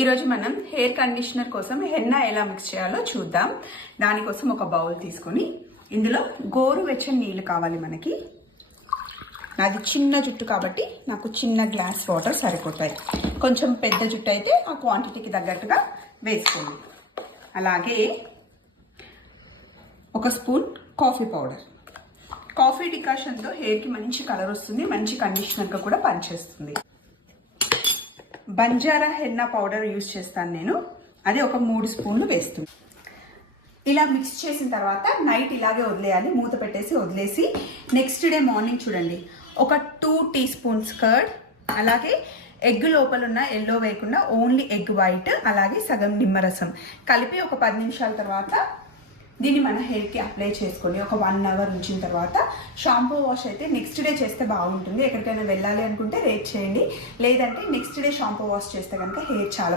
ఈరోజు మనం hair conditioner కోసం హెన్నా ఎలా మిక్స్ చేయాలో చూద్దాం. దానికోసం ఒక బౌల్ తీసుకొని ఇందులో గోరువెచ్చని నీళ్ళు కావాలి మనకి. నాది చిన్న జుట్టు కాబట్టి నాకు చిన్న గ్లాస్ వాటర్ సరిపోతాయి. కొంచెం పెద్ద జుట్టు అయితే ఆ క్వాంటిటీకి తగ్గట్టుగా వేసుకోండి. అలాగే ఒక స్పూన్ కాఫీ పౌడర్. కాఫీ డికాషన్తో హెయిర్కి మంచి కలర్ వస్తుంది, మంచి కండిషనర్గా కూడా పనిచేస్తుంది. బంజారా హెన్నా పౌడర్ యూజ్ చేస్తాను నేను, అది ఒక 3 స్పూన్లు వేస్తుంది. ఇలా మిక్స్ చేసిన తర్వాత నైట్ ఇలాగే వదిలేయాలి, మూత పెట్టేసి వదిలేసి నెక్స్ట్ డే మార్నింగ్ చూడండి ఒక 2 టీ స్పూన్స్ కర్డ్, అలాగే ఎగ్ లోపల ఉన్న ఎల్లో వేయకుండా ఓన్లీ ఎగ్ వైట్, అలాగే సగం నిమ్మరసం కలిపి ఒక 10 నిమిషాల తర్వాత దీన్ని మన హెయిర్కి అప్లై చేసుకొని ఒక 1 అవర్ ఉంచిన తర్వాత షాంపూ వాష్ అయితే నెక్స్ట్ డే చేస్తే బాగుంటుంది. ఎక్కడికైనా వెళ్ళాలి అనుకుంటే రేట్ చేయండి, లేదంటే నెక్స్ట్ డే షాంపూ వాష్ చేస్తే కనుక హెయిర్ చాలా